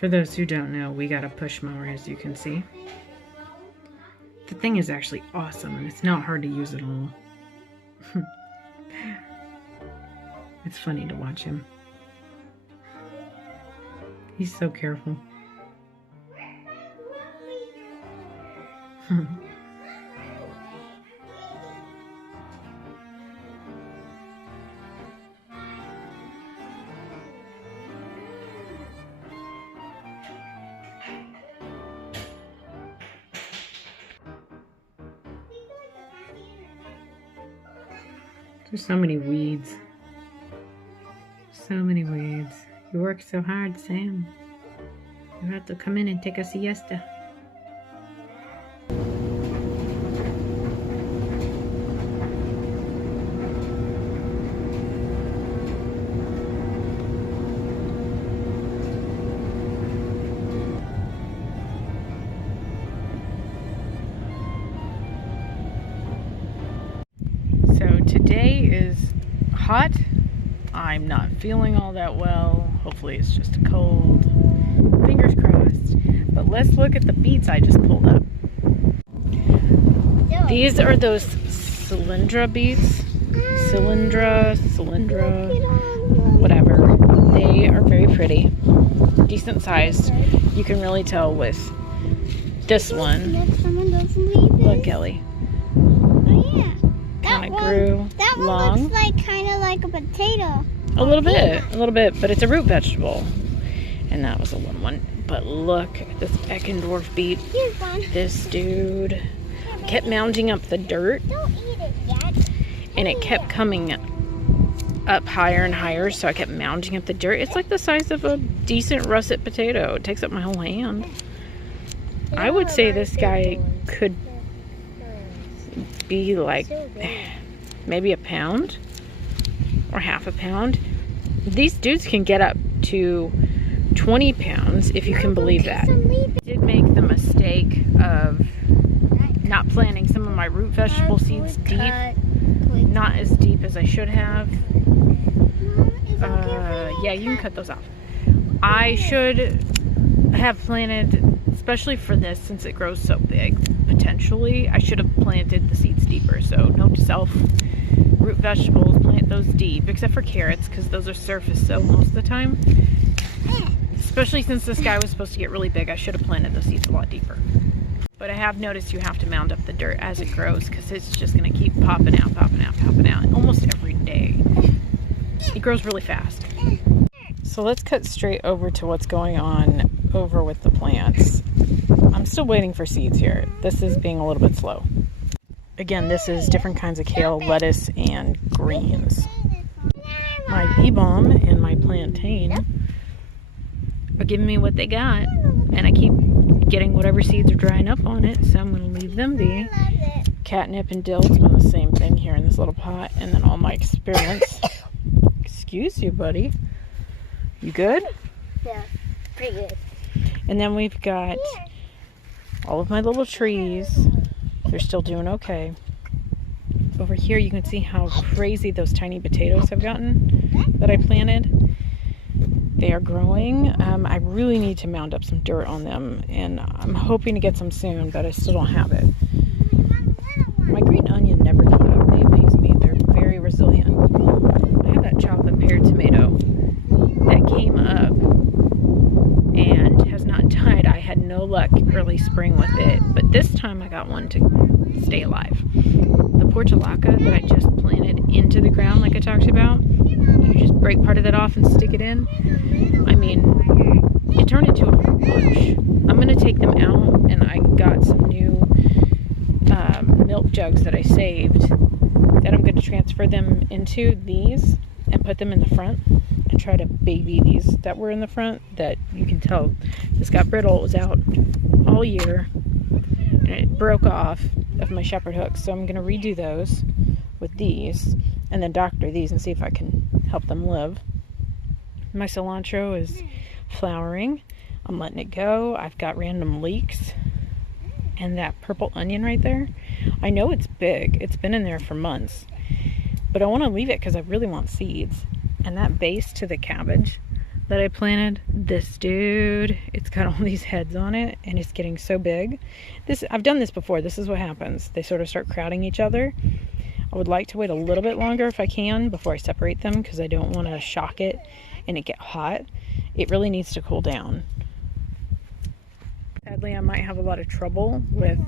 For those who don't know, we got a push mower, as you can see. The thing is actually awesome, and it's not hard to use at all. It's funny to watch him. He's so careful. There's so many weeds. So many weeds. You work so hard, Sam. You have to come in and take a siesta. Today is hot. I'm not feeling all that well. Hopefully it's just a cold. Fingers crossed. But let's look at the beets I just pulled up. These are those Cylindra beets. Cylindra, whatever. They are very pretty. Decent sized. You can really tell with this one. Look, Ellie. Oh yeah. Kind of grew that one long. Looks like kind of like a potato. A little bit, but it's a root vegetable. And that was a little one. But look at this Eckendorf beet. Here's one. This dude kept mounding up the dirt. Don't eat it yet. And it kept coming up higher and higher, so I kept mounding up the dirt. It's like the size of a decent russet potato. It takes up my whole hand. I would say this guy could be like maybe a pound or half a pound. These dudes can get up to 20 pounds if you can believe that. I did make the mistake of not planting some of my root vegetable seeds deep, not as deep as I should have. Yeah, you can cut those off. I should have planted, especially for this, since it grows so big, potentially, I should have planted the seeds deeper. So note to self, root vegetables, plant those deep, except for carrots, because those are surface sow most of the time. Especially since this guy was supposed to get really big, I should have planted the seeds a lot deeper. But I have noticed you have to mound up the dirt as it grows, because it's just going to keep popping out almost every day. It grows really fast. So let's cut straight over to what's going on over with the plants. I'm still waiting for seeds here. This is being a little bit slow. Again, this is different kinds of kale, lettuce, and greens. My bee balm and my plantain are giving me what they got, and I keep getting whatever seeds are drying up on it, so I'm going to leave them be. Catnip and dill's been the same thing here in this little pot, and then all my experiments. Excuse you, buddy. You good? Yeah, pretty good. And then we've got all of my little trees. They're still doing okay. Over here you can see how crazy those tiny potatoes have gotten that I planted. They are growing. I really need to mound up some dirt on them, and I'm hoping to get some soon, but I still don't have it. My green onion never give up. They amaze me. They're very resilient. I have that chocolate pear tomato that came up and has not died. I had no luck early spring with it, but this time I got one to stay alive. The portulaca that I just planted into the ground like I talked about, you just break part of that off and stick it in. I mean, it turned into a whole bush. I'm going to take them out, and I got some new milk jugs that I saved that I'm going to transfer them into these and put them in the front and try to baby these that were in the front that you can tell this got brittle. It was out all year and it broke off of my shepherd hooks, so I'm going to redo those with these and then doctor these and see if I can help them live. My cilantro is flowering. I'm letting it go. I've got random leeks. And that purple onion right there, I know it's big. It's been in there for months. But I want to leave it because I really want seeds. And that base to the cabbage, that I planted, this dude, it's got all these heads on it and it's getting so big. I've done this before. This is what happens. They sort of start crowding each other. I would like to wait a little bit longer if I can before I separate them, because I don't want to shock it and it get hot. It really needs to cool down. Sadly, I might have a lot of trouble with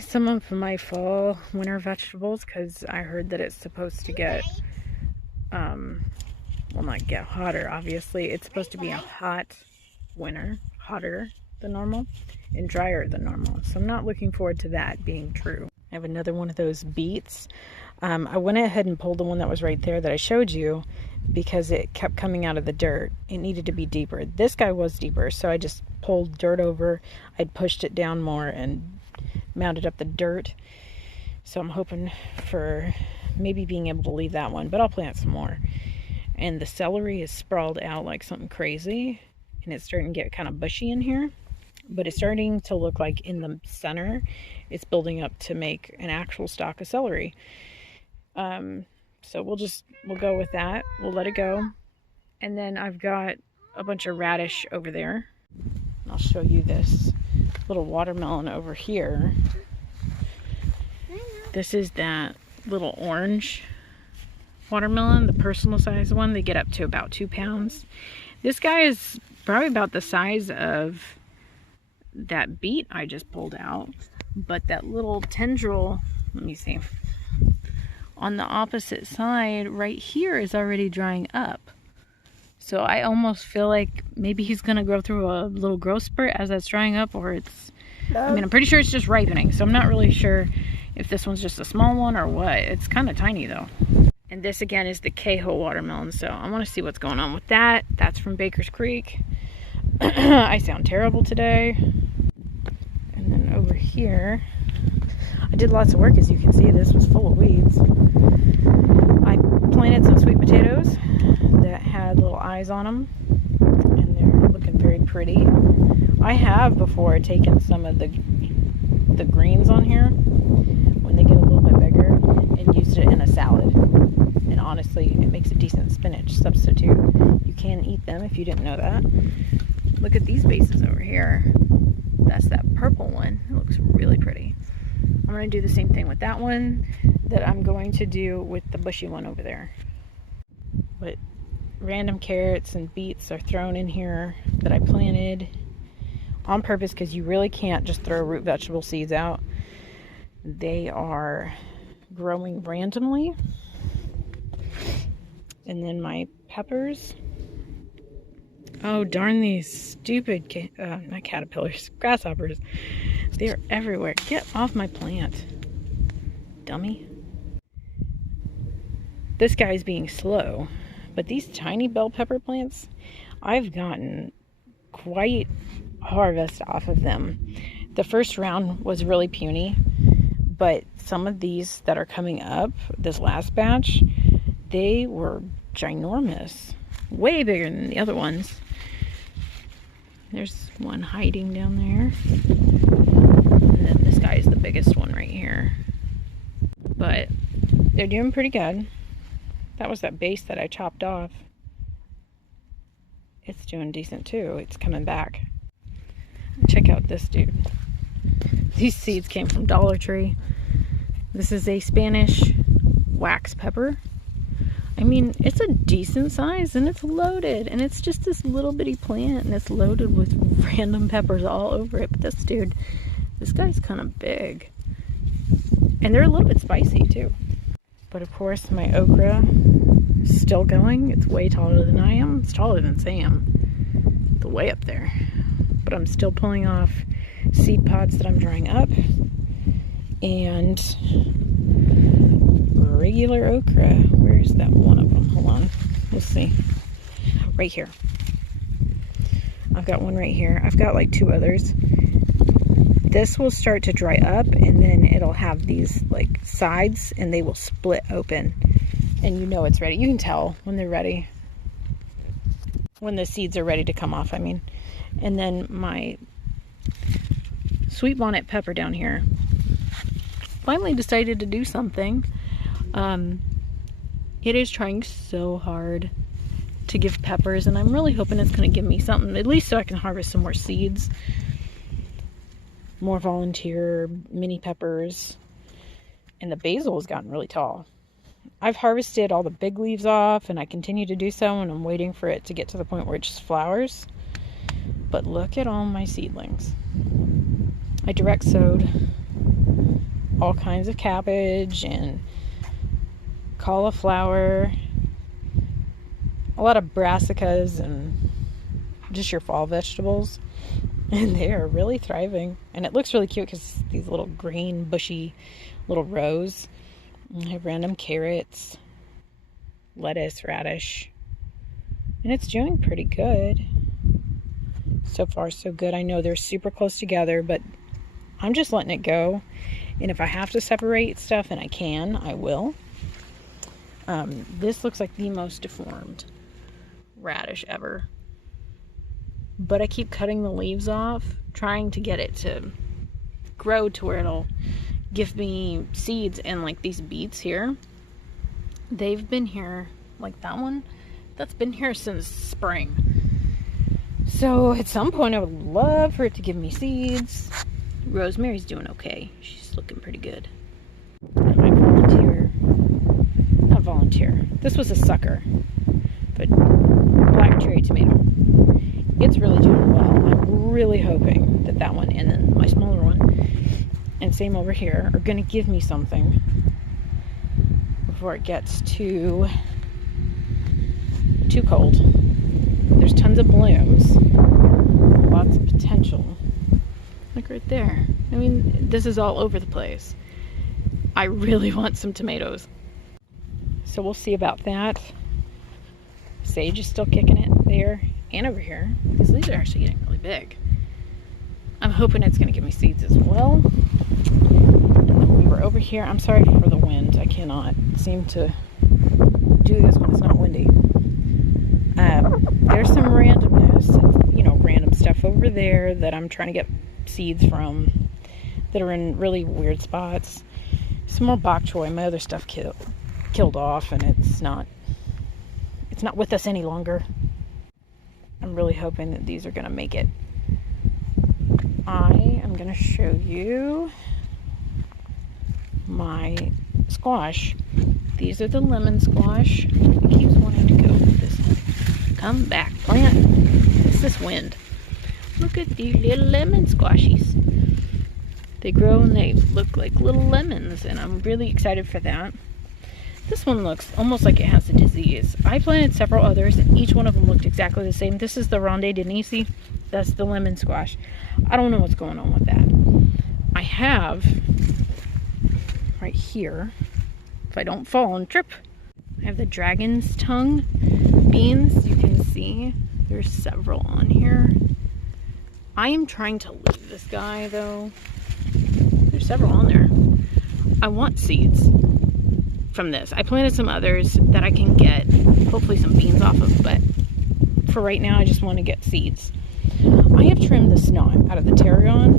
some of my fall winter vegetables, because I heard that it's supposed to get well, not get hotter, obviously. It's supposed to be a hot winter, hotter than normal and drier than normal. So I'm not looking forward to that being true. I have another one of those beets. I went ahead and pulled the one that was right there that I showed you because it kept coming out of the dirt. It needed to be deeper. This guy was deeper, so I just pulled dirt over. I'd pushed it down more and mounted up the dirt. So I'm hoping for maybe being able to leave that one, but I'll plant some more. And the celery is sprawled out like something crazy, and it's starting to get kind of bushy in here, but it's starting to look like in the center it's building up to make an actual stalk of celery. So we'll go with that. We'll let it go. And then I've got a bunch of radish over there. I'll show you this little watermelon over here. This is that little orange watermelon, the personal size one. They get up to about 2 pounds. This guy is probably about the size of that beet I just pulled out, but that little tendril, let me see, on the opposite side right here is already drying up. So I almost feel like maybe he's gonna go through a little growth spurt as that's drying up, or it's, I mean, I'm pretty sure it's just ripening, so I'm not really sure if this one's just a small one or what. It's kind of tiny though. And this again is the K-hole watermelon, so I want to see what's going on with that. That's from Baker's Creek. I sound terrible today. And then over here, I did lots of work, as you can see. This was full of weeds. I planted some sweet potatoes that had little eyes on them, and they're looking very pretty. I have before taken some of the greens on here when they get a little bit bigger and used it in a salad. And honestly, it makes a decent spinach substitute. You can eat them if you didn't know that. Look at these bases over here. That's that purple one. It looks really pretty. I'm going to do the same thing with that one that I'm going to do with the bushy one over there. But random carrots and beets are thrown in here that I planted on purpose, because you really can't just throw root vegetable seeds out. They are growing randomly. And then my peppers. Oh, darn these stupid, not caterpillars, grasshoppers. They're everywhere. Get off my plant, dummy. This guy's being slow, but these tiny bell pepper plants, I've gotten quite harvest off of them. The first round was really puny, but some of these that are coming up, this last batch, they were ginormous, way bigger than the other ones. There's one hiding down there, and then this guy is the biggest one right here. But they're doing pretty good. That was that base that I chopped off. It's doing decent too. It's coming back. Check out this dude. These seeds came from Dollar Tree. This is a Spanish wax pepper. I mean, it's a decent size and it's loaded, and it's just this little bitty plant and it's loaded with random peppers all over it. But this guy's kind of big, and they're a little bit spicy too. But of course my okra is still going. It's way taller than I am. It's taller than Sam. It's way up there. But I'm still pulling off seed pods that I'm drying up, and regular okra. Where's that one of them? Hold on. We'll see. Right here. I've got one right here. I've got like 2 others. This will start to dry up, and then it'll have these like sides, and they will split open. And you know it's ready. You can tell when they're ready. When the seeds are ready to come off, I mean. And then my sweet bonnet pepper down here finally decided to do something. It is trying so hard to give peppers, and I'm really hoping it's going to give me something, at least so I can harvest some more seeds. More volunteer mini peppers. And the basil has gotten really tall. I've harvested all the big leaves off, and I continue to do so, and I'm waiting for it to get to the point where it just flowers. But look at all my seedlings. I direct sowed all kinds of cabbage and cauliflower, a lot of brassicas, and just your fall vegetables. And they are really thriving. And it looks really cute because these little green, bushy little rows. I have random carrots, lettuce, radish. And it's doing pretty good. So far, so good. I know they're super close together, but I'm just letting it go. And if I have to separate stuff, and I can, I will. This looks like the most deformed radish ever. But I keep cutting the leaves off, trying to get it to grow to where it'll give me seeds. And like these beets here, they've been here, like that one, that's been here since spring. So at some point I would love for it to give me seeds. Rosemary's doing okay. She's looking pretty good. And my not volunteer. This was a sucker, but black cherry tomato. It's really doing well. I'm really hoping that that one and then my smaller one and same over here are going to give me something before it gets too cold. There's tons of blooms, lots of potential. Look right there. I mean, this is all over the place. I really want some tomatoes. So we'll see about that. Sage is still kicking it there and over here. These leaves are actually getting really big. I'm hoping it's going to give me seeds as well. And then we were over here. I'm sorry for the wind. I cannot seem to do this when it's not windy. There's some randomness, you know, random stuff over there that I'm trying to get seeds from that are in really weird spots. Some more bok choy. My other stuff killed off, and it's not with us any longer. I'm really hoping that these are going to make it. I am going to show you my squash. These are the lemon squash. It keeps wanting to go with this one. Come back, plant. It's this wind. Look at these little lemon squashies. They grow and they look like little lemons, and I'm really excited for that. This one looks almost like it has a disease. I planted several others, and each one of them looked exactly the same. This is the Ronde Denise. That's the lemon squash. I don't know what's going on with that. I have, right here, if I don't fall and trip, I have the dragon's tongue beans. You can see there's several on here. I am trying to leave this guy, though. There's several on there. I want seeds from this. I planted some others that I can get hopefully some beans off of, but for right now I just want to get seeds. I have trimmed the snot out of the tarragon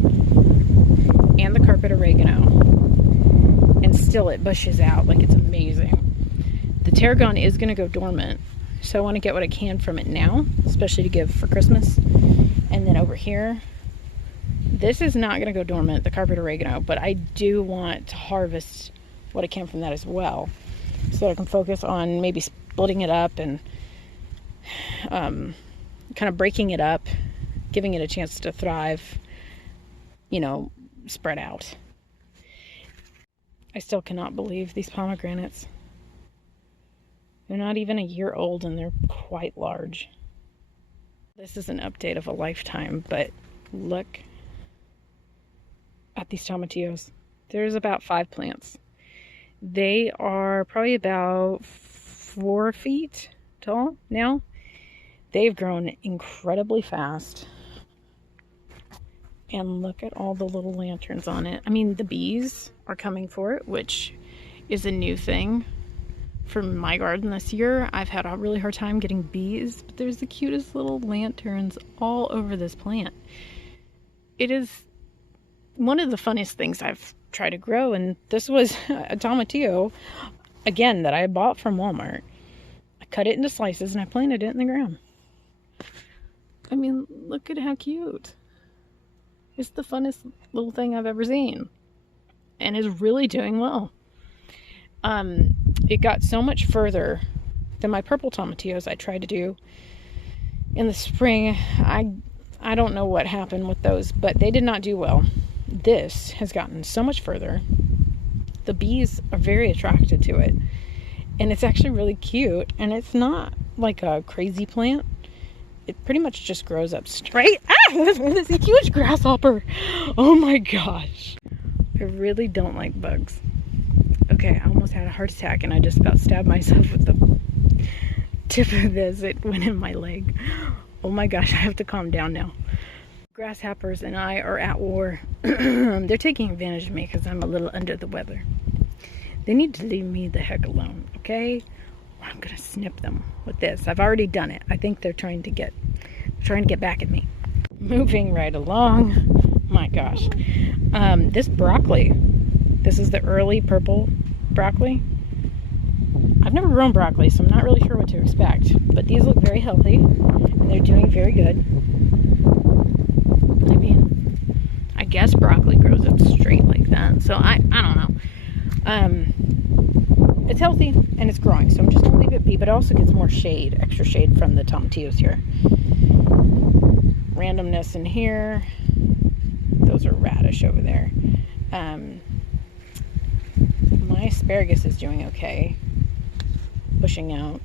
and the carpet oregano, and still it bushes out like it's amazing. The tarragon is going to go dormant, so I want to get what I can from it now, especially to give for Christmas. And then over here, this is not going to go dormant, the carpet oregano, but I do want to harvest what I can from that as well, so that I can focus on maybe splitting it up and kind of breaking it up, giving it a chance to thrive, you know, spread out. I still cannot believe these pomegranates. They're not even a year old and they're quite large. This is an update of a lifetime, but look at these tomatillos. There's about 5 plants. They are probably about 4 feet tall now. They've grown incredibly fast. And look at all the little lanterns on it. I mean, the bees are coming for it, which is a new thing for my garden this year. I've had a really hard time getting bees, but there's the cutest little lanterns all over this plant. It is one of the funnest things I've tried to grow, and this was a tomatillo, again, that I bought from Walmart. I cut it into slices and I planted it in the ground. I mean, look at how cute. It's the funnest little thing I've ever seen. And is really doing well. It got so much further than my purple tomatillos I tried to do in the spring. I don't know what happened with those, but they did not do well. This has gotten so much further. The bees are very attracted to it. And it's actually really cute. And it's not like a crazy plant. It pretty much just grows up straight. Ah! There's a huge grasshopper. Oh my gosh. I really don't like bugs. Okay, I almost had a heart attack and I just about stabbed myself with the tip of this. It went in my leg. Oh my gosh, I have to calm down now. Grasshoppers and I are at war. They're taking advantage of me because I'm a little under the weather. They need to leave me the heck alone, okay? Or I'm gonna snip them with this. I've already done it. I think they're trying to get back at me. Moving right along. My gosh. This broccoli. This is the early purple broccoli. I've never grown broccoli, so I'm not really sure what to expect. But these look very healthy, and they're doing very good. I mean, I guess broccoli grows up straight like that, so I don't know. It's healthy, and it's growing, so I'm just going to leave it be, but it also gets more shade, extra shade from the tomatillos here. Randomness in here. Those are radish over there. My asparagus is doing okay. Pushing out.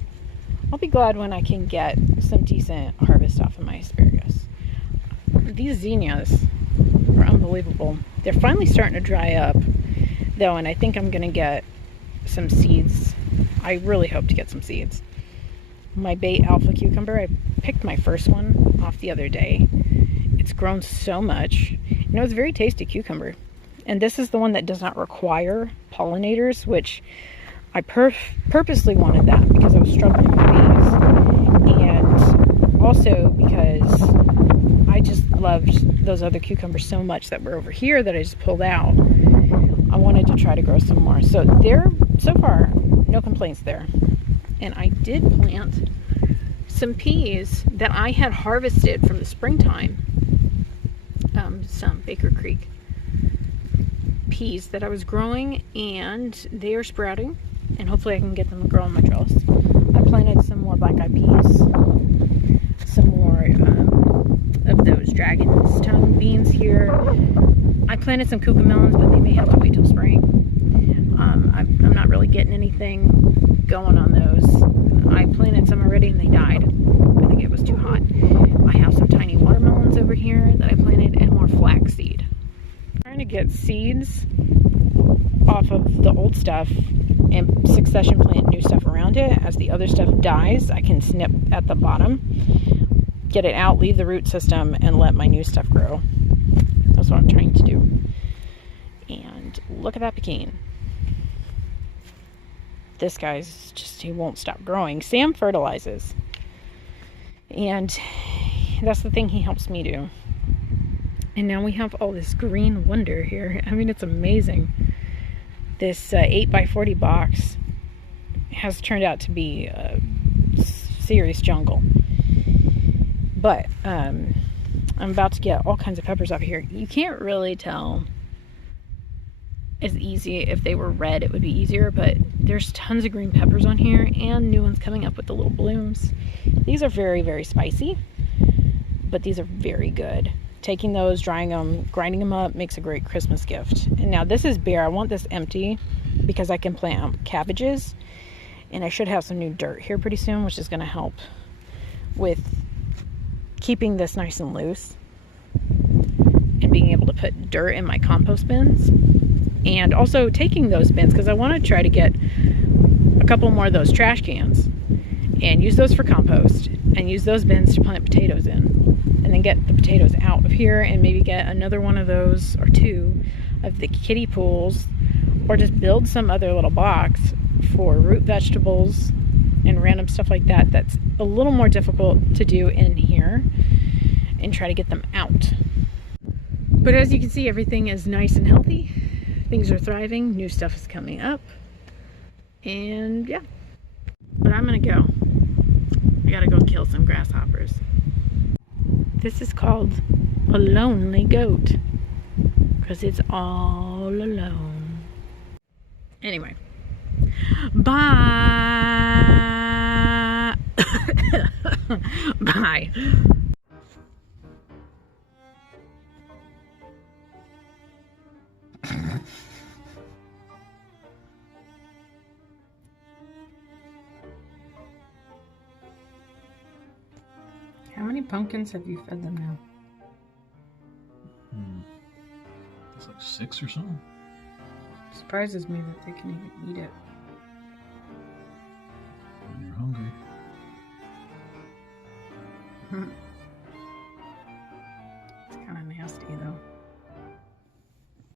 I'll be glad when I can get some decent harvest off of my asparagus. These zinnias are unbelievable. They're finally starting to dry up, though, and I think I'm going to get some seeds. I really hope to get some seeds. My bait alpha cucumber, I picked my first one off the other day. It's grown so much. You know, it's a very tasty cucumber. And this is the one that does not require pollinators, which I purposely wanted that because I was struggling with bees. And also because I just loved those other cucumbers so much that were over here that I just pulled out. I wanted to try to grow some more. So so far, no complaints there. And I did plant some peas that I had harvested from the springtime. Some Baker Creek peas that I was growing, and they are sprouting, and hopefully I can get them to grow on my trellis. I planted some more black-eyed peas, some more of those dragon's tongue beans here. I planted some cucamelons, but they may have to wait till spring. I'm not really getting anything going on those. I planted some already and they died. I think it was too hot. I have some tiny watermelons over here that I planted and more flaxseed. I'm trying to get seeds off of the old stuff and succession plant new stuff around it. As the other stuff dies, I can snip at the bottom, get it out, leave the root system, and let my new stuff grow. That's what I'm trying to do. And look at that pecan. This guy's just, he won't stop growing. Sam fertilizes. And that's the thing he helps me do. And now we have all this green wonder here. I mean, it's amazing. This 8x40 box has turned out to be a serious jungle. But I'm about to get all kinds of peppers out of here. You can't really tell. It's easy. If they were red, it would be easier, but there's tons of green peppers on here and new ones coming up with the little blooms. These are very, very spicy, but these are very good. Taking those, drying them, grinding them up makes a great Christmas gift. And now this is bare. I want this empty because I can plant cabbages, and I should have some new dirt here pretty soon, which is going to help with keeping this nice and loose and being able to put dirt in my compost bins. And also taking those bins, because I want to try to get a couple more of those trash cans and use those for compost and use those bins to plant potatoes in, and then get the potatoes out of here and maybe get another one of those or two of the kiddie pools, or just build some other little box for root vegetables and random stuff like that that's a little more difficult to do in here, and try to get them out. But as you can see, everything is nice and healthy. Things are thriving. New stuff is coming up. And yeah. But I'm gonna go. I gotta go kill some grasshoppers. This is called a lonely goat because it's all alone. Anyway, bye. Bye. How many pumpkins have you fed them now? It's like 6 or something. Surprises me that they can even eat it.